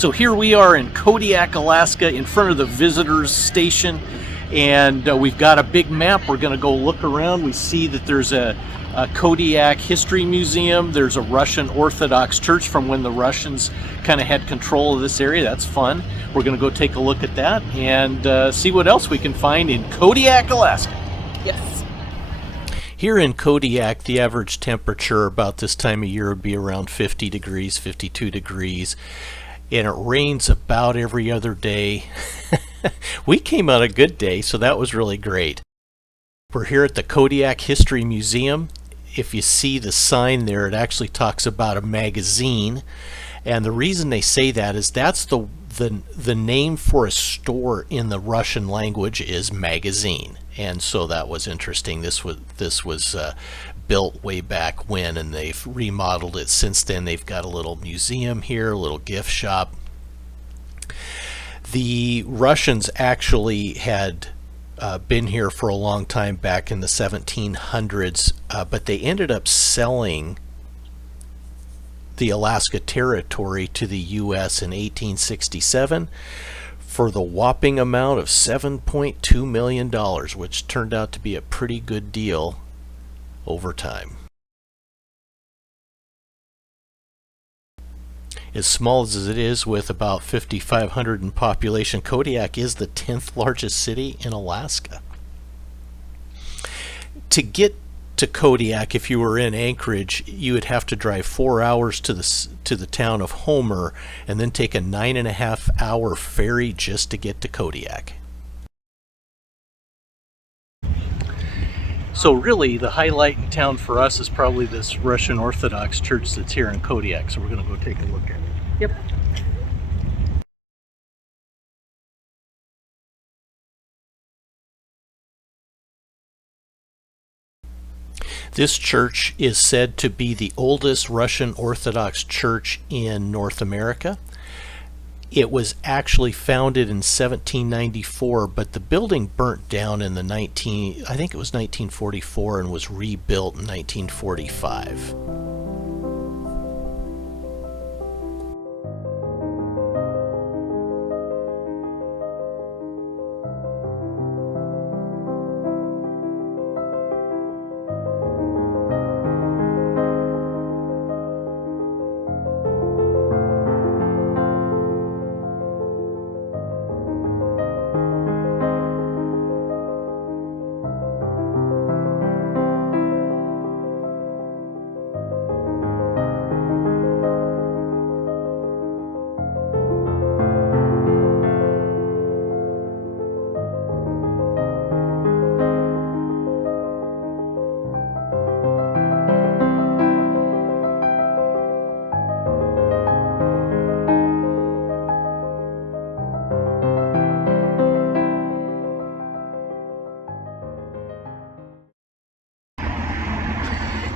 So here we are in Kodiak, Alaska, in front of the visitors station, and we've got a big map. We're going to go look around. We see that there's a Kodiak History Museum. There's a Russian Orthodox church from when the Russians kind of had control of this area. That's fun. We're going to go take a look at that and see what else we can find in Kodiak, Alaska. Yes. Here in Kodiak, the average temperature about this time of year would be around 50 degrees, 52 degrees. And it rains about every other day. We came on a good day, so that was really great. We're here at the Kodiak History Museum. If you see the sign there, it actually talks about a magazine. And the reason they say that is that's the name for a store in the Russian language is magazine. And so that was interesting. This was built way back when, and they've remodeled it since then. They've got a little museum here, a little gift shop. The Russians actually had been here for a long time back in the 1700s, but they ended up selling the Alaska Territory to the U.S. in 1867 for the whopping amount of $7.2 million, which turned out to be a pretty good deal over time. As small as it is, with about 5,500 in population, Kodiak is the 10th largest city in Alaska. To get to Kodiak, if you were in Anchorage, you would have to drive 4 hours to the town of Homer and then take a 9.5-hour ferry just to get to Kodiak. So really, the highlight in town for us is probably this Russian Orthodox church that's here in Kodiak. So we're going to go take a look at it. Yep. This church is said to be the oldest Russian Orthodox church in North America. It was actually founded in 1794, but the building burnt down in I think it was 1944, and was rebuilt in 1945.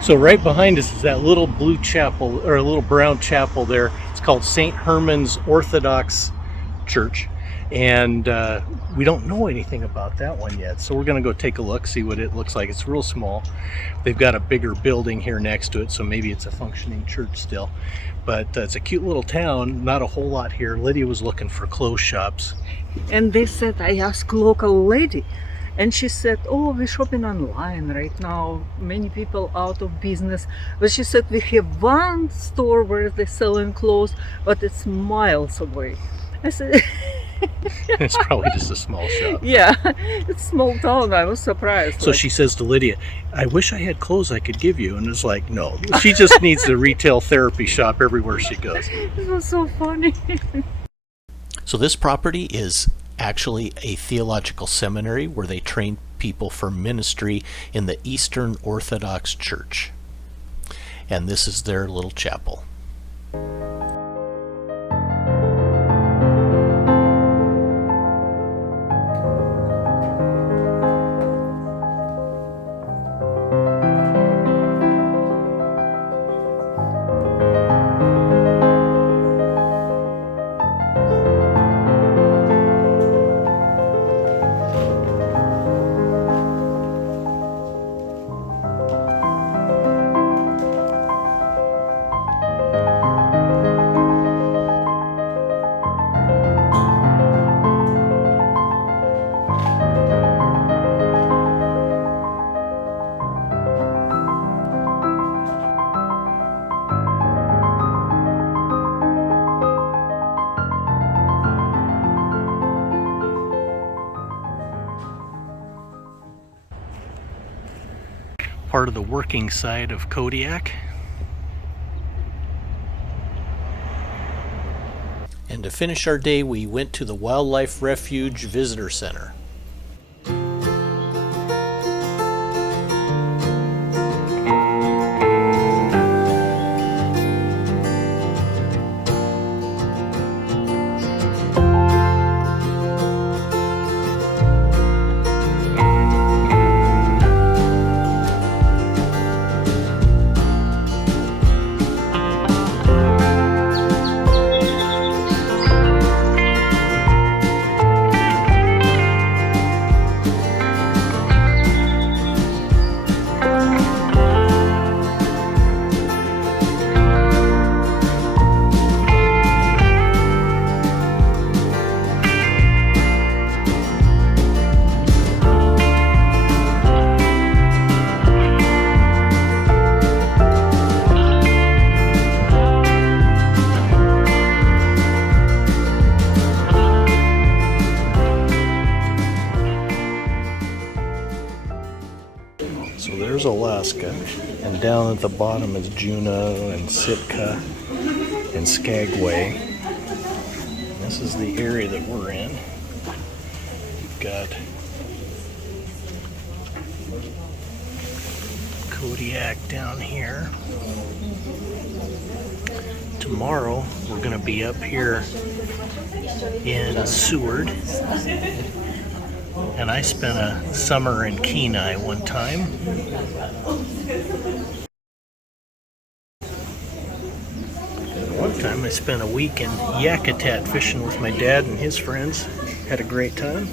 So right behind us is that little blue chapel, or a little brown chapel there. It's called St. Herman's Orthodox Church, and we don't know anything about that one yet. So we're going to go take a look, see what it looks like. It's real small. They've got a bigger building here next to it, so maybe it's a functioning church still. But it's a cute little town, not a whole lot here. Lydia was looking for clothes shops. And they said, I asked local lady, and she said, oh, we're shopping online right now. Many people out of business. But she said, we have one store where they're selling clothes, but it's miles away. I said, It's probably just a small shop. yeah, it's small town. I was surprised. So she says to Lydia, I wish I had clothes I could give you. And it's like, no, she just needs a retail therapy shop everywhere she goes. It was so funny. So this property is actually a theological seminary where they train people for ministry in the Eastern Orthodox Church. And this is their little chapel. part of the working side of Kodiak. And to finish our day, we went to the Wildlife Refuge Visitor Center. So there's Alaska, and down at the bottom is Juneau and Sitka and Skagway. This is the area that we're in. We've got Kodiak down here. Tomorrow we're going to be up here in Seward. And I spent a summer in Kenai one time. And one time I spent a week in Yakutat fishing with my dad and his friends. Had a great time.